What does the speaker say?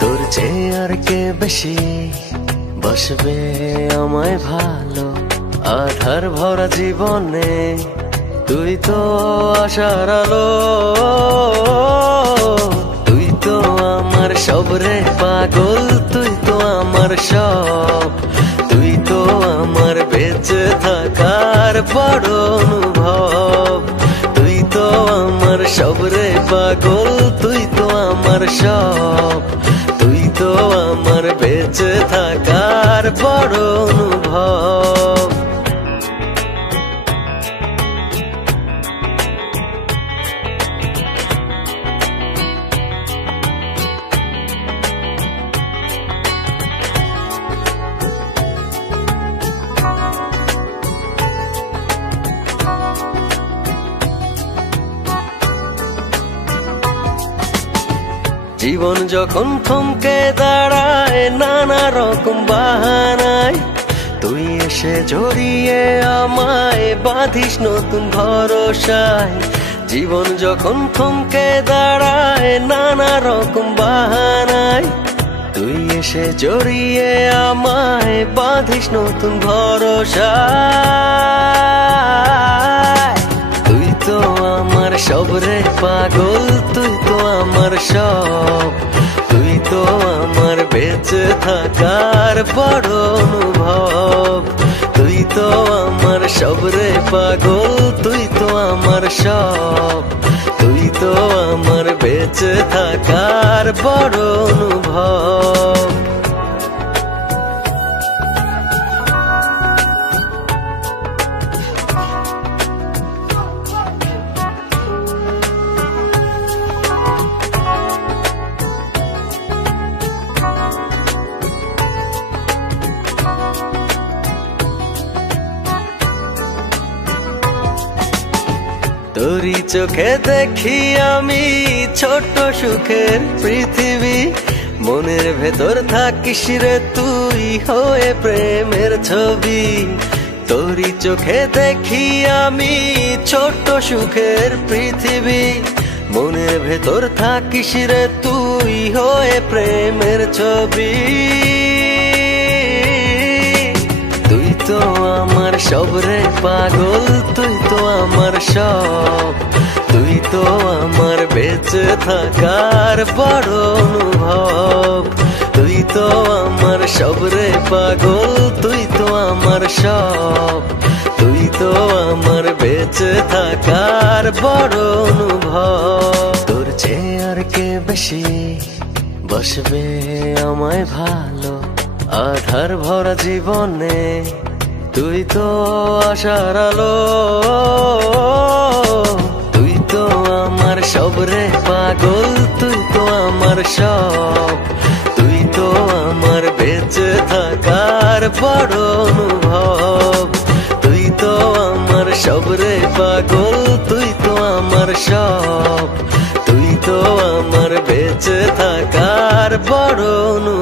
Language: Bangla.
তোর চেয়ে আর কে বেশি বসবে আমায় ভালো, আধার ভরা জীবনে তুই তো আশার আলো। তুই তো আমার সব রে পাগল, তুই তো আমার সব, তুই তো আমার বেঁচে থাকার বড় অনুভব। তুই তো আমার সব রে পাগল, তুই তো আমার সব, তুই তো আমার বেঁচে থাকার বড় অনুভব। জীবন যখন থমকে দাঁড়ায় নানা রকম বাহানায়, তুই এসে জড়িয়ে আমায় বাঁধিস নতুন ভরসায়। জীবন যখন থমকে দাঁড়ায় নানা রকম বাহানায়, তুই এসে জড়িয়ে আমায় বাঁধিস নতুন ভরসায়। তুই তো আমার সব রে পাগল, তুই তো আমার সব, তুই তো আমার বেঁচে থাকার বড় অনুভব। তুই তো আমার সব রে পাগল, তুই তো আমার সব, তুই তো আমার বেঁচে থাকার বড় অনুভব। তোরই চোখে দেখি আমি ছোট্ট সুখের পৃথিবী, মনের ভেতর থাকিস রে তুই হয়ে প্রেমের ছবি। তোরই চোখে দেখি আমি ছোট্ট সুখের পৃথিবী, মনের ভেতর থাকিস রে তুই হয়ে প্রেমের ছবি। তুই তো আমার সব রে পাগল, তুই তো আমার সব, তুই তো আমার বেঁচে থাকার বড় অনুভব। তুই তো আমার সব রে পাগল, তুই তো আমার সব, তুই তো আমার বেঁচে থাকার বড় অনুভব। তোর চেয়ে আর কে বেশি বসবে আমায় ভালো, আধার ভরা জীবনে তুই তো আশার আলো। তুই তো আমার সব রে পাগল, তুই তো আমার সব, তুই তো আমার বেঁচে থাকার বড় অনুভব। তুই তো আমার সব রে পাগল, তুই তো আমার সব, তুই তো আমার বেঁচে থাকার বড় অনুভব।